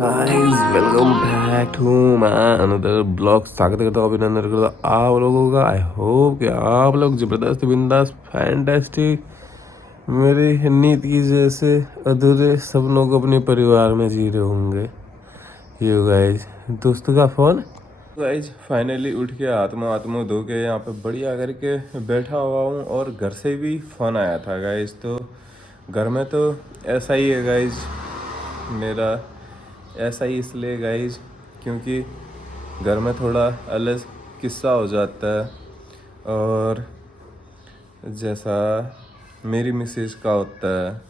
Guys welcome back to my another blog. स्वागत करता हूँ अभिनंदन करता आप लोगों का। आई होप कि आप लोग ज़बरदस्त बिंदास फैंटास्टिक मेरी नींद की जैसे अधूरे सपनों को अपने परिवार में जी रहे होंगे। यो गाइस दोस्तों का फ़ोन। गाइस फाइनली उठ के आत्मा धो के यहाँ पे बढ़िया करके बैठा हुआ हूँ और घर से भी फ़ोन आया था गाइस। तो घर में तो ऐसा ही है गाइस मेरा, ऐसा ही इसलिए गाइज क्योंकि घर में थोड़ा अलग किस्सा हो जाता है। और जैसा मेरी मिसेज का होता है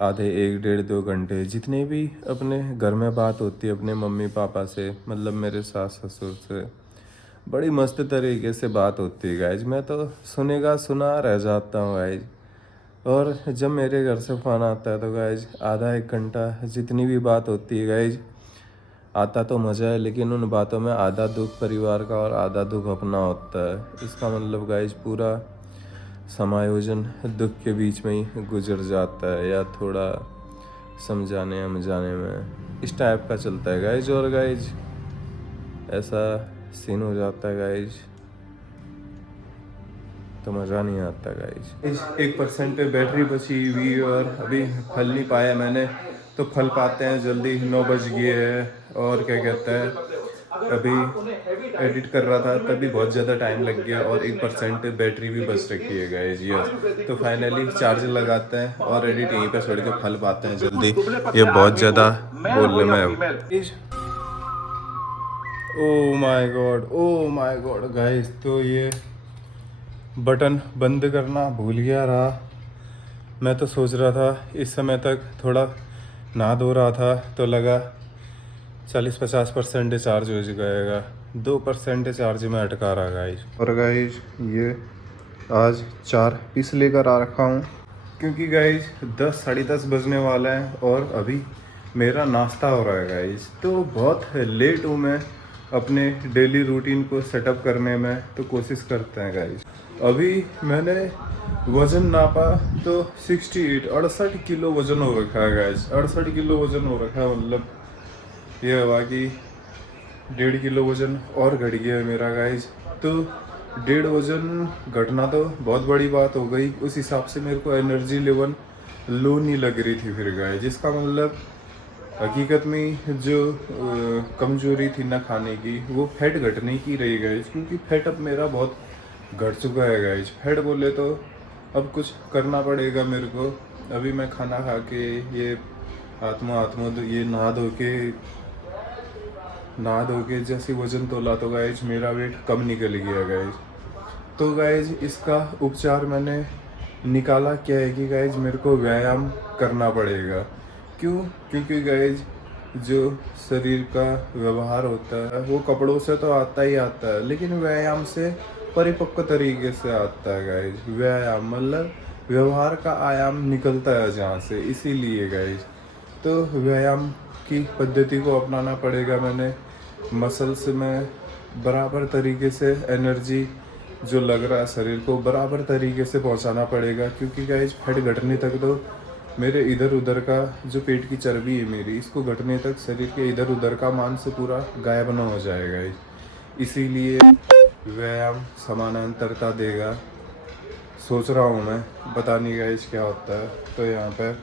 आधे 1 1.5 2 घंटे जितने भी अपने घर में बात होती है अपने मम्मी पापा से, मतलब मेरे सास ससुर से बड़ी मस्त तरीके से बात होती है गाइज। मैं तो सुनेगा सुना रह जाता हूँ गाइज। और जब मेरे घर से फ़ोन आता है तो गाइज आधा 1 घंटा जितनी भी बात होती है गाइज आता तो मज़ा है, लेकिन उन बातों में आधा दुख परिवार का और आधा दुख अपना होता है। इसका मतलब गाइज पूरा समायोजन दुख के बीच में ही गुजर जाता है या थोड़ा समझाने समझाने में इस टाइप का चलता है गाइज। और गाइज ऐसा सीन हो जाता है गाइज तो मज़ा नहीं आता गाइज। 1% पे बैटरी बची हुई और अभी फल नहीं पाया मैंने, तो फल पाते हैं जल्दी। 9 बज गए हैं और क्या कहते हैं अभी एडिट कर रहा था तभी बहुत ज़्यादा टाइम लग गया और 1% बैटरी भी बच रखी है गाइज। यस तो फाइनली चार्जर लगाते हैं और एडिट यहीं पे छोड़ के फल पाते हैं जल्दी। ये बहुत ज़्यादा बोलने में। ओ माय गॉड गाइज, तो ये बटन बंद करना भूल गया रहा। मैं तो सोच रहा था इस समय तक थोड़ा नहा धो रहा था तो लगा 40-50% चार्ज हो जाएगा, 2% चार्ज में अटका रहा गाइज। और गाइज ये आज 4 पीस लेकर आ रखा हूँ क्योंकि गाइज 10 10:30 बजने वाला है और अभी मेरा नाश्ता हो रहा है गाइज। तो बहुत लेट हूँ मैं अपने डेली रूटीन को सेटअप करने में, तो कोशिश करते हैं गाइज। अभी मैंने वज़न नापा तो 68 किलो वज़न हो रखा है गाइज। 68 किलो वज़न हो रखा है, मतलब ये हुआ कि 1.5 किलो वज़न और घट गया है मेरा गाइज। तो 1.5 वज़न घटना तो बहुत बड़ी बात हो गई। उस हिसाब से मेरे को एनर्जी लेवल लो नहीं लग रही थी फिर गाइज। जिसका मतलब हकीकत में जो कमजोरी थी ना खाने की, वो फैट घटने की रही गाइज, क्योंकि फैट अब मेरा बहुत घट चुका है गाइज। फैट बोले तो अब कुछ करना पड़ेगा मेरे को। अभी मैं खाना खा के ये आत्मा ये नहा धो के जैसे वज़न तोला तो गाइज मेरा वेट कम निकल गया गाइज। तो गाइज इसका उपचार मैंने निकाला क्या है कि गाइज मेरे को व्यायाम करना पड़ेगा। क्यों? क्योंकि गाइज जो शरीर का व्यवहार होता है वो कपड़ों से तो आता ही आता है, लेकिन व्यायाम से परिपक्व तरीके से आता है गाइज। व्यायाम मतलब व्यवहार का आयाम निकलता है जहाँ से, इसीलिए गाइज तो व्यायाम की पद्धति को अपनाना पड़ेगा। मैंने मसल्स में बराबर तरीके से एनर्जी जो लग रहा है शरीर को बराबर तरीके से पहुंचाना पड़ेगा, क्योंकि गाइज फैट घटने तक तो मेरे इधर उधर का जो पेट की चर्बी है मेरी, इसको घटने तक शरीर के इधर उधर का मांस पूरा गायब न हो जाएगा। इसीलिए व्यायाम समानांतरता देगा। सोच रहा हूँ मैं, पता नहीं गाइज क्या होता है। तो यहाँ पर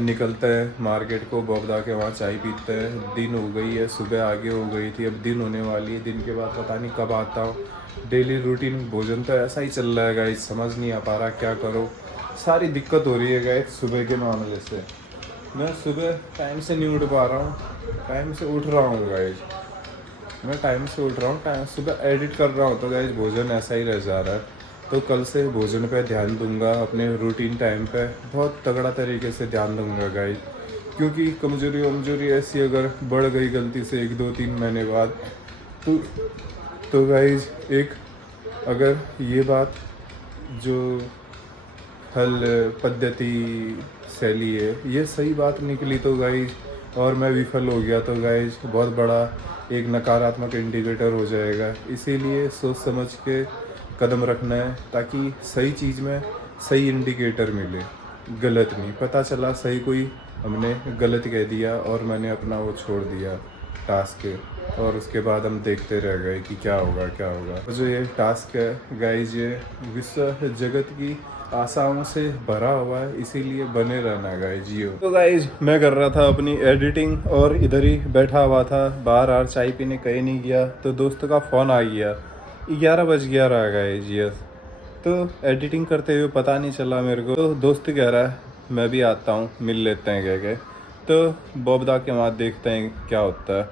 निकलते हैं मार्केट को, बबदा के वहाँ चाय पीते हैं। दिन हो गई है, सुबह आगे हो गई थी, अब दिन होने वाली है। दिन के बाद पता नहीं कब आता हूँ। डेली रूटीन भोजन तो ऐसा ही चल रहा है गाइज, समझ नहीं आ पा रहा क्या करो। सारी दिक्कत हो रही है गाइज सुबह के मामले से। मैं सुबह टाइम से नहीं उठ पा रहा हूँ, टाइम से उठ रहा हूँ गाइज। मैं टाइम से उठ रहा हूँ, टाइम सुबह एडिट कर रहा हूँ, तो गाइज भोजन ऐसा ही रह जा रहा है। तो कल से भोजन पे ध्यान दूंगा, अपने रूटीन टाइम पे बहुत तगड़ा तरीके से ध्यान दूंगा गाइज। क्योंकि कमजोरी ऐसी अगर बढ़ गई गलती से 1 2 3 महीने बाद तो गाइज एक अगर ये बात जो हल पद्धति शैली है ये सही बात निकली तो गाइज, और मैं विफल हो गया तो गाइज बहुत बड़ा एक नकारात्मक इंडिकेटर हो जाएगा। इसीलिए सोच समझ के कदम रखना है ताकि सही चीज़ में सही इंडिकेटर मिले। गलत नहीं, पता चला सही कोई हमने गलत कह दिया और मैंने अपना वो छोड़ दिया टास्क के, और उसके बाद हम देखते रह गए कि क्या होगा क्या होगा। जो ये टास्क है गाइज, ये विश्व जगत की आशाओं से भरा हुआ है, इसीलिए बने रहना गाइज ये। तो गाइज मैं कर रहा था अपनी एडिटिंग और इधर ही बैठा हुआ था, बाहर आर चाय पीने कहीं नहीं गया, तो दोस्त का फ़ोन आ गया, 11 बज गया रहा गाइज यस। तो एडिटिंग करते हुए पता नहीं चला मेरे को, तो दोस्त कह रहा है मैं भी आता हूँ, मिल लेते हैं कह के। तो बॉबदा के वहाँ देखते हैं क्या होता है।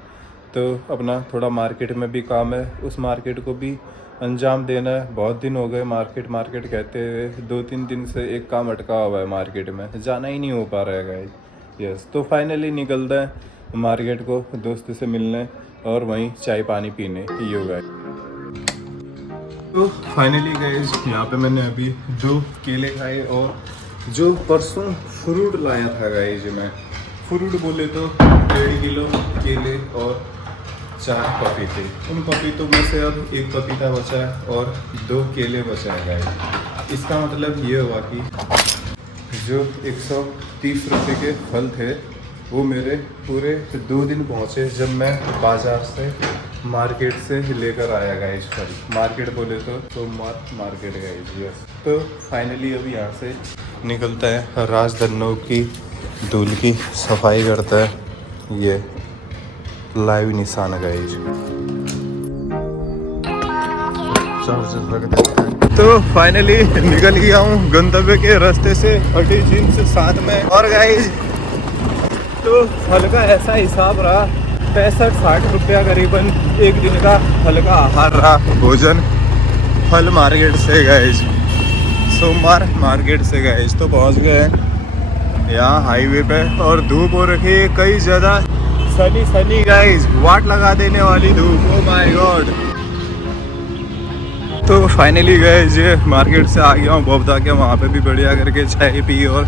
तो अपना थोड़ा मार्केट में भी काम है, उस मार्केट को भी अंजाम देना है। बहुत दिन हो गए मार्केट मार्केट कहते हुए, 2-3 दिन से एक काम अटका हुआ है मार्केट में, जाना ही नहीं हो पा रहा है गाइस यस। तो फाइनली निकलता है मार्केट को दोस्त से मिलने और वहीं चाय पानी पीने, ये होगा। तो फाइनली गाइस यहाँ पे मैंने अभी 2 केले खाए, और जो परसों फ्रूट लाया था गाइस, मैं फ्रूट बोले तो 1.5 किलो केले और 4 पपीते। उन पपीतों में से अब 1 पपीता बचा है और 2 केले बचा है गाइस। इसका मतलब ये हुआ कि जो 130 रुपये के फल थे वो मेरे पूरे 2 दिन पहुँचे, जब मैं बाज़ार से मार्केट से लेकर आया गाइस फल। मार्केट बोले तो सोमवार मार्केट गाइस यस। तो फाइनली अभी यहाँ से निकलता है, राजधनों की धूल की सफाई करता है, ये लाइव निशान गाइस। तो फाइनली निकल गया हूँ गंतव्य के रास्ते से, अटी जीन्स साथ में। और गाइस तो फल का ऐसा हिसाब रहा, 65-60 रुपया करीबन एक दिन का फल का आहार रहा, भोजन फल मार्केट से गाइस, सोमवार मार्केट से गाइस। तो पहुंच गए यहाँ हाईवे पे, और धूप हो रखी है कई ज़्यादा, सनी गाइस, वाट लगा देने वाली धूप, ओ माय गॉड। तो फाइनली गाइस ये मार्केट से आ गया हूँ बॉबदा के, वहाँ पे भी बढ़िया करके चाय पी, और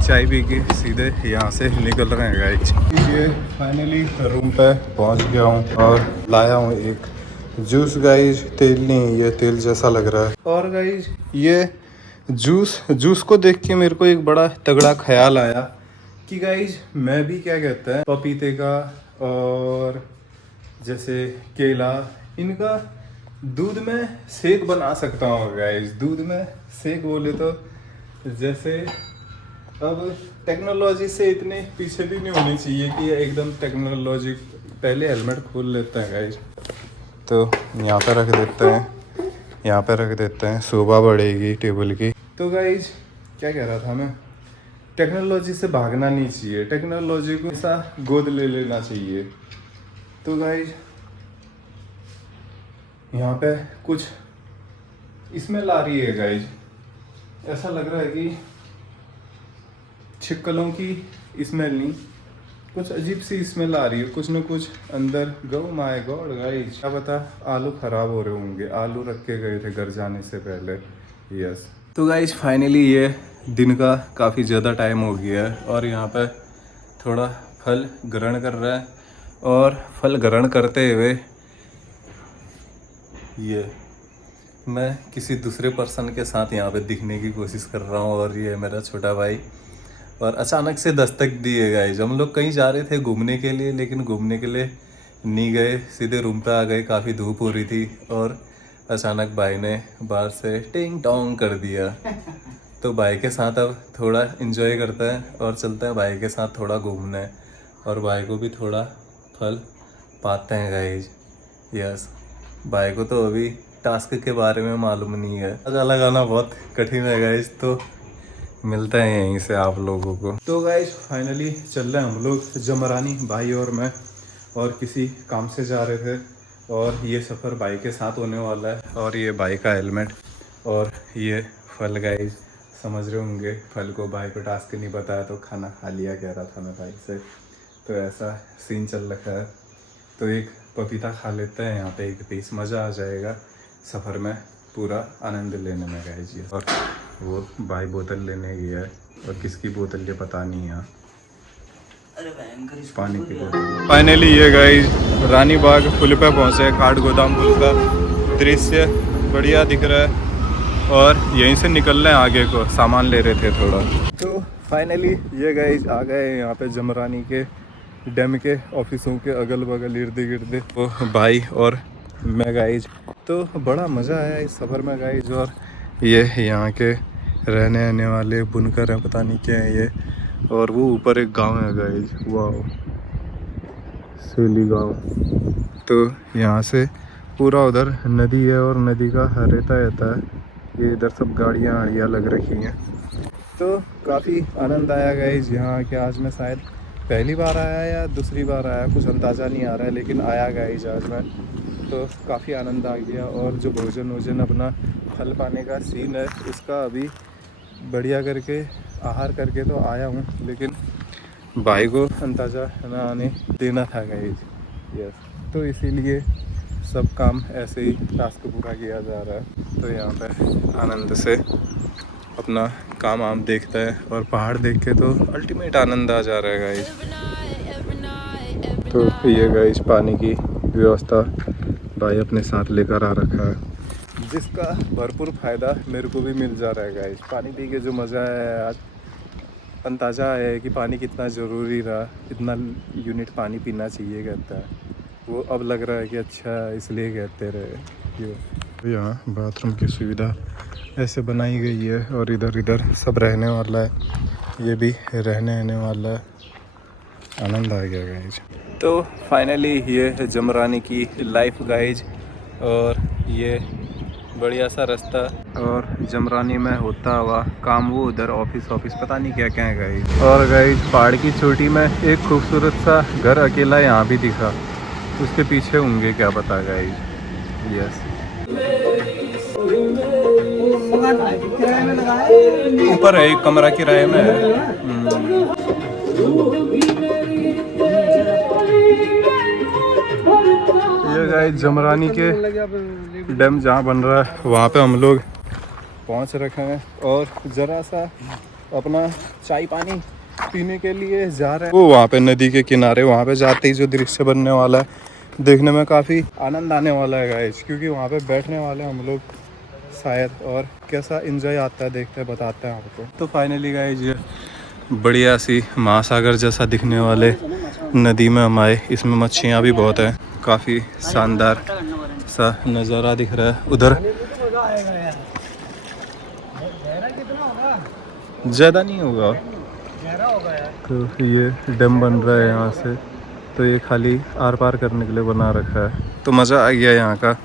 चाय पी के सीधे यहाँ से निकल रहे हैं गाइस। ये फाइनली रूम पे पहुँच गया हूँ और लाया हूँ एक जूस गाइस। तेल नहीं, ये तेल जैसा लग रहा है। और गाइस ये जूस को देख के मेरे को एक बड़ा तगड़ा ख्याल आया कि गाइस मैं भी क्या कहते हैं पपीते का और जैसे केला, इनका दूध में शेक बना सकता हूँ गाइस। दूध में शेक बोले तो जैसे अब टेक्नोलॉजी से इतने पीछे भी नहीं होनी चाहिए कि ये एकदम टेक्नोलॉजी। पहले हेलमेट खोल लेते हैं गाइस, तो यहाँ पे रख देते हैं, यहाँ पे रख देते हैं, शोभा बढ़ेगी टेबल की। तो गाइस क्या कह रहा था मैं, टेक्नोलॉजी से भागना नहीं चाहिए, टेक्नोलॉजी को ऐसा गोद ले लेना चाहिए। तो गाइस यहाँ पे कुछ स्मेल आ रही है गाइस, ऐसा लग रहा है कि छिक्कलों की स्मेल नहीं, कुछ अजीब सी स्मेल आ रही है, कुछ न कुछ अंदर। गो माय गॉड गाइस, क्या पता आलू खराब हो रहे होंगे, आलू रख के गए थे घर जाने से पहले यस। तो गाइस फाइनली ये दिन का काफ़ी ज़्यादा टाइम हो गया है, और यहाँ पे थोड़ा फल ग्रहण कर रहा है, और फल ग्रहण करते हुए ये मैं किसी दूसरे पर्सन के साथ यहाँ पे दिखने की कोशिश कर रहा हूँ, और ये मेरा छोटा भाई। और अचानक से दस्तक दी है गाइस, हम लोग कहीं जा रहे थे घूमने के लिए, लेकिन घूमने के लिए नहीं गए, सीधे रूम पे आ गए। काफ़ी धूप हो रही थी और अचानक भाई ने बाहर से टिंग टोंग कर दिया। तो भाई के साथ अब थोड़ा इन्जॉय करता है और चलता है भाई के साथ थोड़ा घूमने, और भाई को भी थोड़ा फल पाते हैं गाइस यस। भाई को तो अभी टास्क के बारे में मालूम नहीं है, मजा लगाना बहुत कठिन है गाइस। तो मिलते हैं यहीं से आप लोगों को। तो गाइस फाइनली चल रहे हैं हम लोग, जमरानी भाई और मैं, और किसी काम से जा रहे थे, और ये सफ़र भाई के साथ होने वाला है। और ये भाई का हेलमेट, और ये फल गाइस, समझ रहे होंगे फल को, भाई को टास्क नहीं बताया तो खाना खा लिया कह रहा था मैं भाई से, तो ऐसा सीन चल रखा है। तो एक पपीता खा लेते हैं यहाँ पे, एक पीस, मज़ा आ जाएगा सफ़र में, पूरा आनंद लेने में गाइस ये। और वो भाई बोतल लेने गया है, और किसकी बोतल ये पता नहीं है, पानी की बोतल। फाइनली ये गाइस रानी बाग पुल पे पहुँचे, काठ गोदाम पुल का दृश्य बढ़िया दिख रहा है। और यहीं से निकल रहे हैं आगे को, सामान ले रहे थे थोड़ा। तो फाइनली ये गाइज आ गए यहाँ पे जमरानी के डैम के ऑफिसों के अगल बगल इर्द गिर्द। वो भाई और मैं गाइज, तो बड़ा मज़ा आया इस सफ़र में गाइज। और ये यहाँ के रहने आने वाले बुनकर हैं, पता नहीं क्या है ये। और वो ऊपर एक गांव है गाइज, वाह, सूली गांव। तो यहाँ से पूरा उधर नदी है और नदी का रेता रहता है। ये इधर सब गाड़ियाँ आड़ियाँ लग रखी हैं। तो काफ़ी आनंद आया गाइज यहाँ के। आज मैं शायद पहली बार आया या दूसरी बार आया, कुछ अंदाज़ा नहीं आ रहा है, लेकिन आया गाइज आज मैं। तो काफ़ी आनंद आ गया। और जो भोजन वोजन अपना फल पाने का सीन है, इसका अभी बढ़िया करके आहार करके तो आया हूँ, लेकिन भाई को अंदाज़ा ना आने देना था गाइज। यस, तो इसीलिए सब काम ऐसे ही टास्क पूरा किया जा रहा है। तो यहाँ पे आनंद से अपना काम आम देखता है और पहाड़ देख के तो अल्टीमेट आनंद आ जा रहा है गाइज। तो ये गाइज पानी की व्यवस्था भाई अपने साथ लेकर आ रखा है, जिसका भरपूर फ़ायदा मेरे को भी मिल जा रहा है गाइज। पानी पी के जो मज़ा है आज, अंदाज़ा है कि पानी कितना ज़रूरी रहा, कितना यूनिट पानी पीना चाहिए कहता है वो, अब लग रहा है कि अच्छा इसलिए कहते रहे। यहाँ बाथरूम की सुविधा ऐसे बनाई गई है और इधर इधर सब रहने वाला है, ये भी रहने आने वाला है। आनंद आ गया गाइज। तो फाइनली ये है जमरानी की लाइफ गाइज। और ये बढ़िया सा रास्ता, और जमरानी में होता हुआ काम वो उधर ऑफिस पता नहीं क्या क्या है गाइज। और गाइज पहाड़ की चोटी में एक खूबसूरत सा घर अकेला यहाँ भी दिखा, उसके पीछे होंगे क्या पता गाइज। यस, ऊपर है एक कमरा किराए में है। ये गाइस जमरानी के डैम जहाँ बन रहा है वहाँ पे हम लोग पहुँच रखे हैं और ज़रा सा अपना चाय पानी पीने के लिए जा रहे हैं। वो वहाँ पे नदी के किनारे, वहाँ पे जाते ही जो दृश्य बनने वाला है देखने में काफ़ी आनंद आने वाला है गाइस, क्योंकि वहाँ पे बैठने वाले हम लोग शायद, और कैसा एंजॉय आता है देखते हैं, बताते हैं आपको। तो फाइनली गाइस ये बढ़िया सी महासागर जैसा दिखने वाले नदी में हम आए। इसमें मच्छियाँ भी बहुत हैं, काफ़ी शानदार सा नज़ारा दिख रहा है उधर। ज़्यादा नहीं होगा, तो ये डैम बन रहा है यहाँ से, तो ये खाली आर पार करने के लिए बना रखा है। तो मज़ा आ गया यहाँ का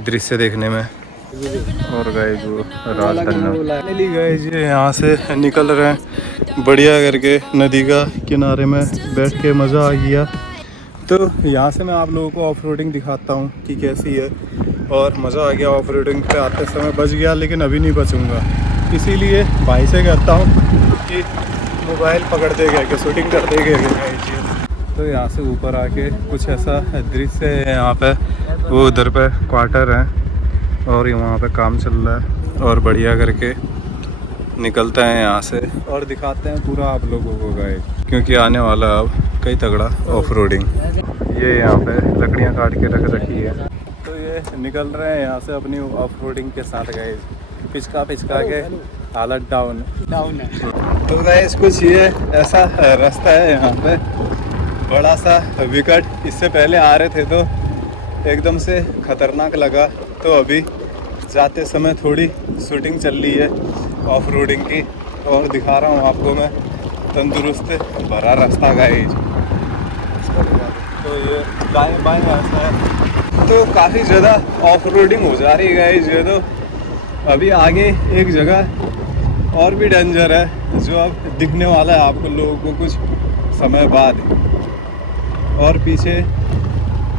दृश्य देखने में। और गाइस वो रात फाइनली गाइस ये यहाँ से निकल रहे हैं बढ़िया करके नदी का किनारे में बैठ के मज़ा आ गया। तो यहाँ से मैं आप लोगों को ऑफ रोडिंग दिखाता हूँ कि कैसी है। और मज़ा आ गया ऑफ रोडिंग पे आते समय, बच गया लेकिन अभी नहीं बचूँगा, इसीलिए भाई से कहता हूँ कि मोबाइल पकड़ दे गया कि शूटिंग कर दे गया। तो यहाँ से ऊपर आके कुछ ऐसा दृश्य है यहाँ पे, वो उधर पे क्वार्टर है और वहाँ पे काम चल रहा है। और बढ़िया करके निकलते हैं यहाँ से और दिखाते हैं पूरा आप लोगों को गाइस, क्योंकि आने वाला अब कई तगड़ा ऑफ रोडिंग। ये यहाँ पे लकड़ियाँ काट के रख रखी है, तो ये निकल रहे हैं यहाँ से अपनी ऑफ रोडिंग के साथ गाइस। पिचका के हालत डाउन है। तो गाइस कुछ ये ऐसा रास्ता है यहाँ पे, बड़ा सा विकट। इससे पहले आ रहे थे तो एकदम से खतरनाक लगा, तो अभी जाते समय थोड़ी शूटिंग चल रही है ऑफ रोडिंग की, और दिखा रहा हूँ आपको मैं तंदुरुस्त भरा रास्ता गाइस। तो ये दाएं बाएं रास्ता है, तो काफ़ी ज़्यादा ऑफ रोडिंग हो जा रही है गाइस। ये तो अभी आगे एक जगह और भी डेंजर है जो अब दिखने वाला है आप लोगों को कुछ समय बाद। और पीछे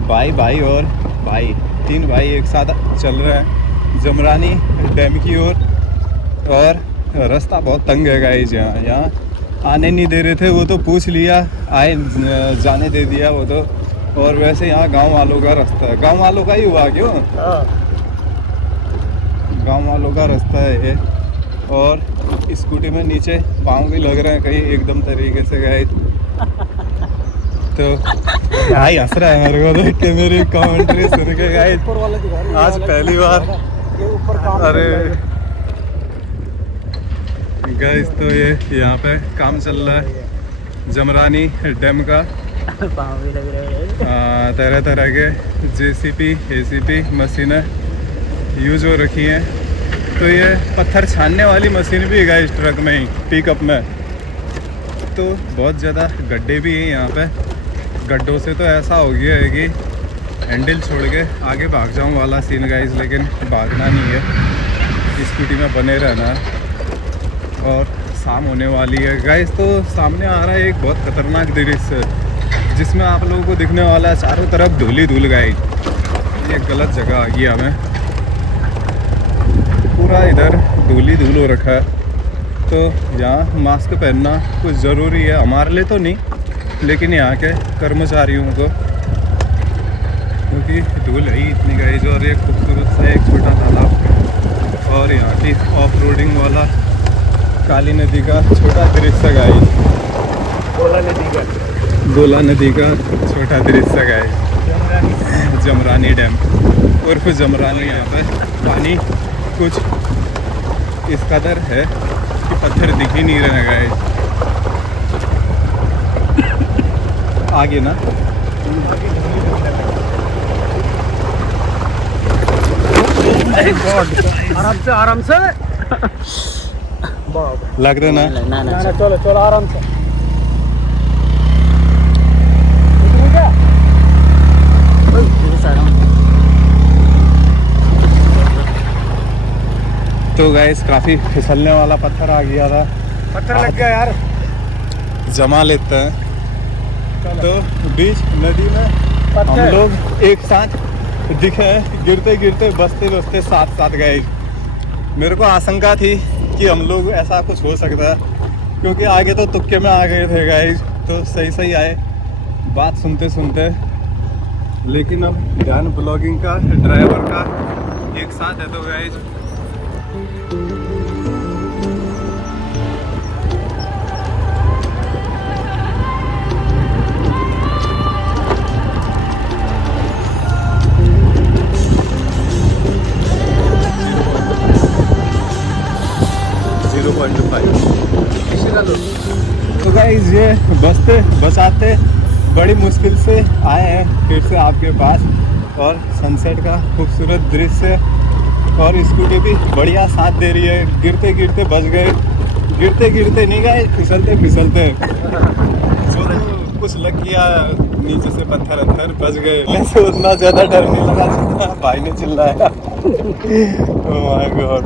भाई और भाई, 3 भाई एक साथ चल रहे हैं जमरानी डैम की ओर। और रास्ता बहुत तंग है गाइस, यहाँ आने नहीं दे रहे थे, वो तो पूछ लिया, आए जाने दे दिया वो तो। और वैसे यहाँ गांव वालों का रास्ता है, गांव वालों का ही हुआ क्यों, गांव वालों का रास्ता है ये। और स्कूटी में नीचे पाँव भी लग रहे हैं कहीं एकदम तरीके से गाइस। तो भाई हंस रहा है मेरे को देख के, मेरी कमेंट्री सुन के गाइस। आज पहली बार, अरे गाइस तो ये यहाँ पे काम चल रहा है जमरानी डैम का। तरह तरह के जेसीपी एसीपी मशीनें यूज हो रखी हैं। तो ये पत्थर छानने वाली मशीन भी है गाइस ट्रक में ही, पिकअप में। तो बहुत ज़्यादा गड्ढे भी हैं यहाँ पे। गड्ढों से तो ऐसा हो गया है कि हैंडल छोड़ के आगे भाग जाऊँ वाला सीन गाइस, लेकिन भागना नहीं है, स्कूटी में बने रहना है। और शाम होने वाली है गाइस, तो सामने आ रहा है एक बहुत खतरनाक दृश्य जिसमें आप लोगों को दिखने वाला है चारों तरफ धूल ही धूल गाइस। ये गलत जगह आ गई हमें, पूरा इधर धूल ही धूल हो रखा है। तो यहाँ मास्क पहनना कुछ ज़रूरी है, हमारे लिए तो नहीं लेकिन यहाँ के कर्मचारियों को, क्योंकि धूल है ही इतनी गाइस। और एक खूबसूरत सा एक छोटा तालाब और यहाँ की ऑफ रोडिंग वाला काली नदी का छोटा दृश्य गाइस। गोला नदी का छोटा दृश्य गाइस। जमरानी डैम उर्फ जमरानी। यहाँ पे पानी कुछ इस कदर है कि पत्थर दिख ही नहीं रहे गाइस। आगे ना आराम से लग रहा ना। ना चलो चलो आराम से। तो गाइस काफ़ी फिसलने वाला पत्थर आ गया था, पत्थर लग गया यार, जमा लेते हैं। तो बीच नदी में हम लोग एक साथ दिखे, गिरते गिरते बसते बसते साथ साथ गए। मेरे को आशंका थी कि हम लोग ऐसा कुछ हो सकता है, क्योंकि आगे तो तुक्के में आ गए थे गाइस, तो सही सही आए बात सुनते सुनते। लेकिन अब ध्यान ब्लॉगिंग का ड्राइवर का एक साथ है तो गाइस। तो गाइस ये बसते बचाते बड़ी मुश्किल से आए हैं फिर से आपके पास, और सनसेट का खूबसूरत दृश्य। और स्कूटी भी बढ़िया साथ दे रही है। गिरते गिरते बच गए, गिरते गिरते नहीं गए, फिसलते फिसलते जो तो कुछ लग गया नीचे से पत्थर अंदर बच गए। वैसे उतना ज़्यादा डर नहीं लगा जितना भाई ने चिल्लाया। Oh my God.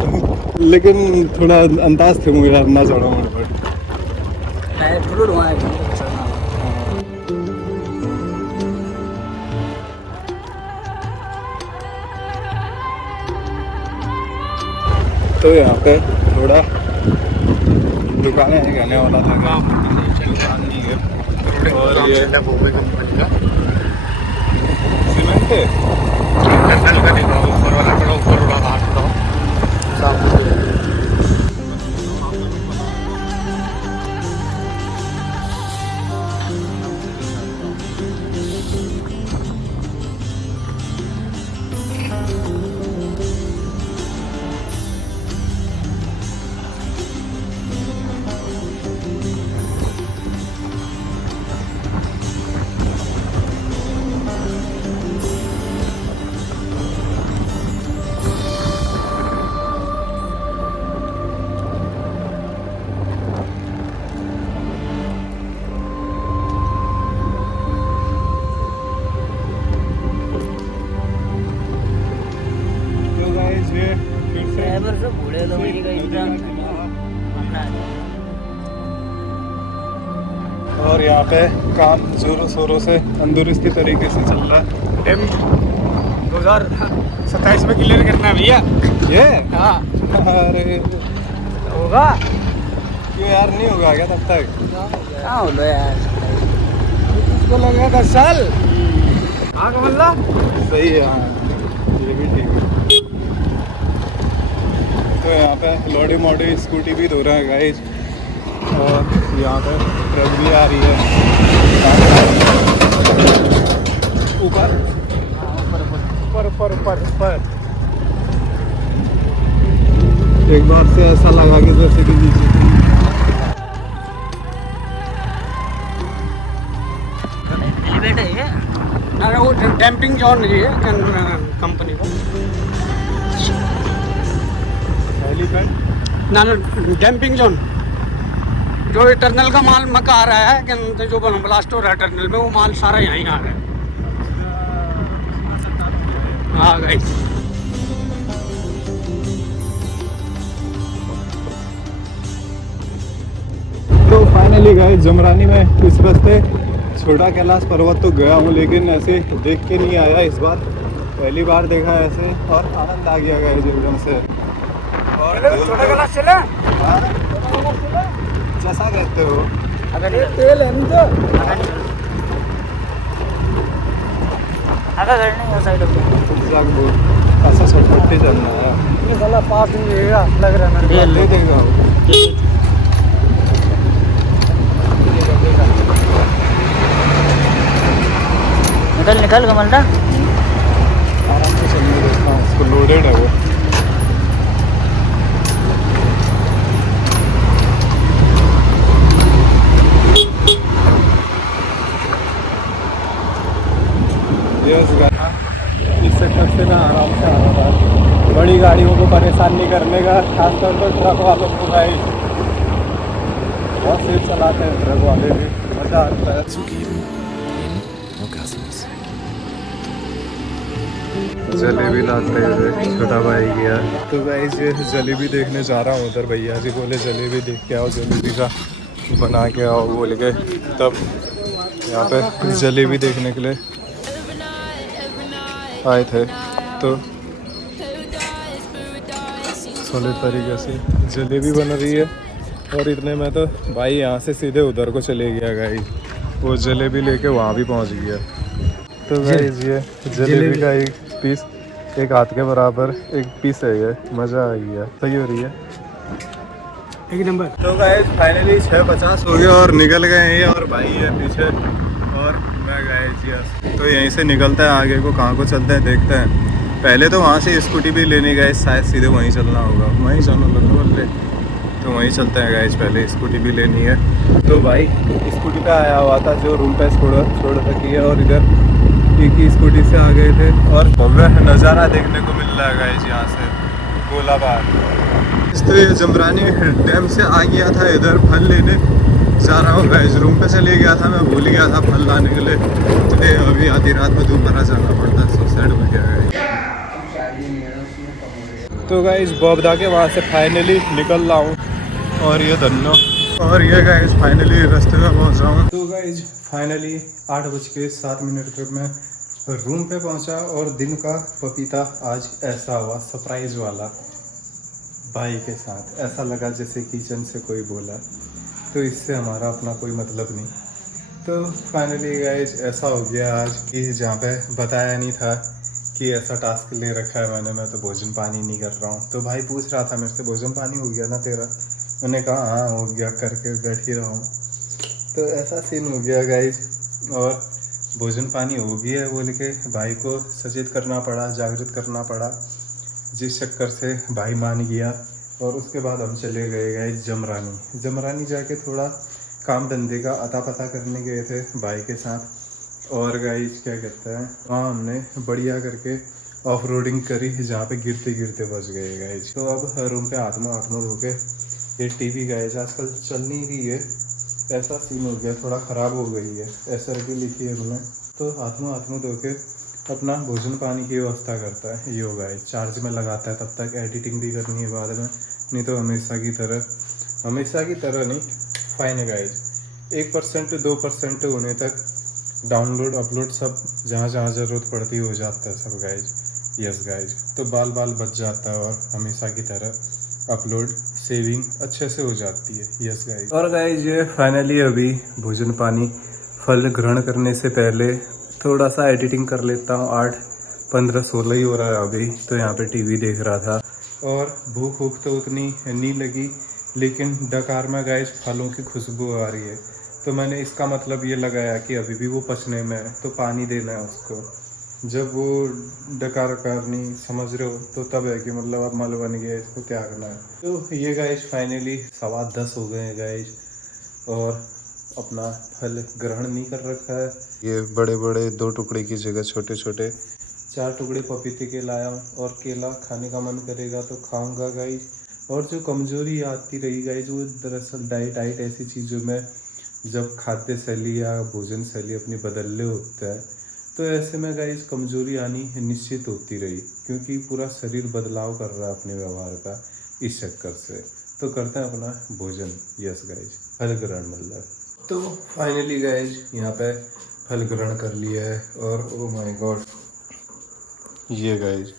लेकिन थोड़ा अंदाज थे मुझे यार ना चढ़ो मेरे पर। तो यहाँ पे थोड़ा दुकानें कहने वाला था, दुकान नहीं है। और ये सीमेंट है। और यहाँ पे काम जोरों शोरों से तंदुरुस्ती तरीके से चल रहा है। डेम 2027 में क्लियर करना है भैया ये। हाँ अरे होगा क्यों यार, नहीं होगा क्या तब तक? क्या हो लो यार, इसको लगा 10 साल। हाँ कमल्ला सही है। हाँ ये भी ठीक है। तो यहाँ पे लोडी मोडी स्कूटी भी धो रहा है गाइस, और यहाँ पे ट्रक भी आ रही है ऊपर ऊपर ऊपर ऊपर ऊपर। एक बार से ऐसा लगा कि जैसे कि नीचे प्राइवेट है ये? अरे वो डैम्पिंग जोन है कंपनी को हेलीपैड ना डैम्पिंग जोन जो टर्नल का माल मका आ रहा है कि जो ब्लास्ट हो रहा है टर्नल में वो माल सारा यहीं आ रहा है। हाँ गाइस तो फाइनली गए जमरानी में। इस रास्ते छोटा कैलाश पर्वत तो गया हूँ, लेकिन ऐसे देख के नहीं आया इस बार, पहली बार देखा है ऐसे, और आनंद आ गया गए एकदम से। और छोटा गिलास चले जैसा कहते हो अगर ये तेल है नहीं तो आगे करने का साइड हो ऐसा सटपट्टी चलना है, ये साला पास नहीं देगा लग रहा है मेरे दे देगा निकल निकल कमलटा। आराम से चलने देता हूँ, उसको लोडेड है वो। इस सेक्टर से मैं आराम से आ रहा था, बड़ी गाड़ियों को परेशान नहीं करने का, खासतौर पर ट्रक वालों को। भाई बहुत सेफ चलाते हैं ट्रक वाले भी, मज़ा आता है। जलेबी लाते हुए छोटा भाई गया, तो भाई ये जलेबी देखने जा रहा हूँ उधर। भैया जी बोले जलेबी देख के आओ, जलेबी का बना के आओ बोल के, तब यहाँ पे जलेबी देखने के लिए आए थे। तो सॉलिड तरीके से जलेबी बन रही है, और इतने में तो भाई यहाँ से सीधे उधर को चले गया गाई, वो जलेबी लेके वहाँ भी पहुँच गया। तो भाई ये जलेबी का एक पीस एक हाथ के बराबर एक पीस है, ये मज़ा आ गया, सही हो रही है एक नंबर। तो गाइस फाइनली 6:50 हो गया और निकल गए हैं, और भाई है पीछे और मैं गए जी। तो यहीं से निकलते हैं, आगे को कहाँ को चलते हैं देखते हैं। पहले तो वहाँ से स्कूटी भी लेने गए, शायद सीधे वहीं चलना होगा, वहीं चलना बोल, तो वहीं चलते हैं गाइस, पहले स्कूटी भी लेनी है। तो भाई स्कूटी पे आया हुआ था जो रूम पे छोड़ रखी है, और इधर एक ही स्कूटी से आ गए थे, और भव्य नज़ारा देखने को मिल रहा है गाइस यहाँ से गोलाबाग। तो ये जमरानी डैम से आ गया था, इधर फल लेने जा रहा हूँ गाइस। रूम पे चले गया था, मैं भूल गया था फल लाने के लिए, तो अभी आधी रात में दोबारा जाना पड़ता है, सुसाइड हो गया है। तो गाइस बॉबदा के वहाँ से फाइनली निकल रहा हूँ, और ये धन्नो, और ये गाइस फाइनली रास्ते में पहुँच रहा हूँ। तो गाइस फाइनली 8:07 पे मैं रूम पे पहुँचा, और दिन का पपीता आज ऐसा हुआ सरप्राइज वाला भाई के साथ। ऐसा लगा जैसे किचन से कोई बोला, तो इससे हमारा अपना कोई मतलब नहीं। तो फाइनली गाइस ऐसा हो गया आज कि जहाँ पे बताया नहीं था कि ऐसा टास्क ले रखा है मैंने, मैं तो भोजन पानी नहीं कर रहा हूँ। तो भाई पूछ रहा था मेरे से, भोजन पानी हो गया ना तेरा? मैंने कहा हाँ हो गया, करके बैठ ही रहा हूँ। तो ऐसा सीन हो गया गाइस, और भोजन पानी हो गया है बोल के भाई को सचेत करना पड़ा, जागृत करना पड़ा, जिस चक्कर से भाई मान गया। और उसके बाद हम चले गए गाइस जमरानी जाके थोड़ा काम धंधे का अता पता करने गए थे भाई के साथ। और गाइस क्या कहते हैं, वहाँ हमने बढ़िया करके ऑफ रोडिंग करी, जहाँ पे गिरते गिरते बच गए गाइस। तो अब रूम पे हाथ मुँह धो के, ये टीवी गाइस आजकल चल नहीं रही है, ऐसा सीन हो गया, थोड़ा ख़राब हो गई है, SRP लिखी है हमने। तो हाथ मुँह धो के अपना भोजन पानी की व्यवस्था करता है, ये हो गाइस। चार्ज में लगाता है, तब तक एडिटिंग भी करनी है बाद में, नहीं तो हमेशा की तरह नहीं, फाइन है गाइस। 1% 2% होने तक डाउनलोड अपलोड सब जहाँ ज़रूरत पड़ती हो जाता है सब गाइस। यस गाइस, तो बाल बच जाता है, और हमेशा की तरह अपलोड सेविंग अच्छे से हो जाती है। यस गाइस, और गाइस ये फाइनली अभी भोजन पानी फल ग्रहण करने से पहले थोड़ा सा एडिटिंग कर लेता हूँ। 8, 15, 16 ही हो रहा है अभी। तो यहाँ पे टीवी देख रहा था, और भूख तो उतनी नहीं लगी, लेकिन डकार में गाइस फलों की खुशबू आ रही है। तो मैंने इसका मतलब ये लगाया कि अभी भी वो पचने में है, तो पानी देना है उसको। जब वो डकार नहीं समझ रहे हो, तो तब है कि मतलब अब मल बन गया, इसको त्यागना है। तो ये गाइस फाइनली 10:15 हो गए हैं गाइस, और अपना फल ग्रहण नहीं कर रखा है। ये बड़े बड़े 2 टुकड़े की जगह छोटे छोटे 4 टुकड़े पपीते के लाया हूँ, और केला खाने का मन करेगा तो खाऊंगा गाइज। और जो कमजोरी आती रही गाइज, वो दरअसल डाइट ऐसी चीज़ों में जब खाद्य शैली या भोजन शैली अपनी बदलने होता है, तो ऐसे में गाइज कमजोरी आनी निश्चित होती रही, क्योंकि पूरा शरीर बदलाव कर रहा है अपने व्यवहार का इस चक्कर से। तो करते हैं अपना भोजन। यस गाइज, फल ग्रहण मतलब। तो फाइनली गाइज यहाँ पे फल ग्रहण कर लिया है, और ओ माय गॉड, ये गाइज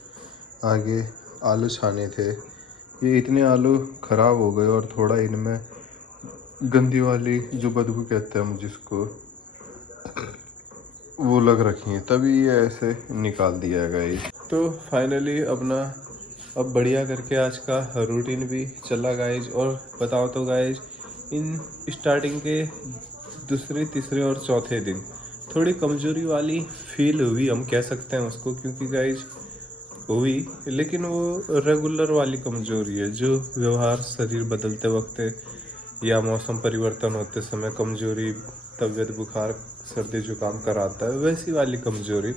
आगे आलू छाने थे। ये इतने आलू ख़राब हो गए, और थोड़ा इनमें गंदी वाली जो बदबू कहते हैं हम जिसको, वो लग रखी है, तभी ये ऐसे निकाल दिया है गाइज। तो फाइनली अपना अब बढ़िया करके आज का रूटीन भी चला गाइज। और बताओ तो गाइज, इन स्टार्टिंग के दूसरे तीसरे और चौथे दिन थोड़ी कमजोरी वाली फील हुई, हम कह सकते हैं उसको, क्योंकि गाइज हुई, लेकिन वो रेगुलर वाली कमजोरी है, जो व्यवहार शरीर बदलते वक्त या मौसम परिवर्तन होते समय कमजोरी, तबीयत बुखार सर्दी जुकाम कराता है, वैसी वाली कमजोरी।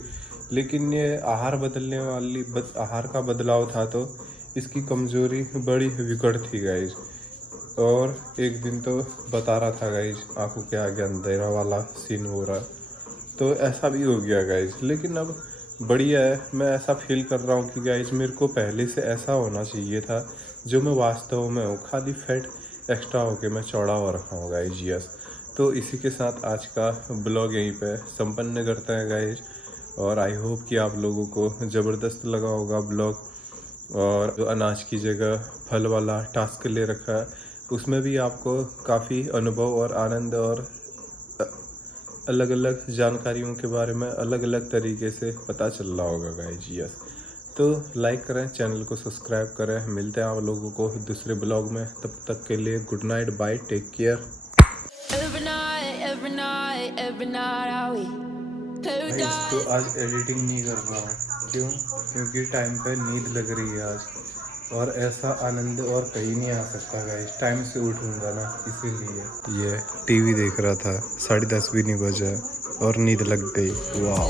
लेकिन ये आहार बदलने वाली आहार का बदलाव था, तो इसकी कमजोरी बड़ी विकट थी गाइज। और एक दिन तो बता रहा था गाइज, आंखों के आगे अंधेरा वाला सीन हो रहा, तो ऐसा भी हो गया गाइज। लेकिन अब बढ़िया है, मैं ऐसा फील कर रहा हूँ कि गाइज मेरे को पहले से ऐसा होना चाहिए था, जो मैं वास्तव में हूँ, खाली फैट एक्स्ट्रा होके मैं चौड़ा हो रखा हूँ गाइज। यस, तो इसी के साथ आज का ब्लॉग यहीं पे संपन्न करते हैं गाइज। और आई होप कि आप लोगों को ज़बरदस्त लगा होगा ब्लॉग। और जो अनाज की जगह फल वाला टास्क ले रखा है, उसमें भी आपको काफ़ी अनुभव और आनंद और अलग अलग जानकारियों के बारे में अलग अलग तरीके से पता चल रहा होगा गाइज। यस, तो लाइक करें, चैनल को सब्सक्राइब करें। मिलते हैं आप लोगों को दूसरे ब्लॉग में, तब तक के लिए good night, bye, take care. तो आज एडिटिंग नहीं कर रहा हूँ, क्यों? क्योंकि टाइम पे नींद लग रही है आज, और ऐसा आनंद और कहीं नहीं आ सकता गाइस। टाइम से उठूंगा ना, इसीलिए। ये टीवी देख रहा था, 10:30 भी नहीं बजा और नींद लग गई। वाह।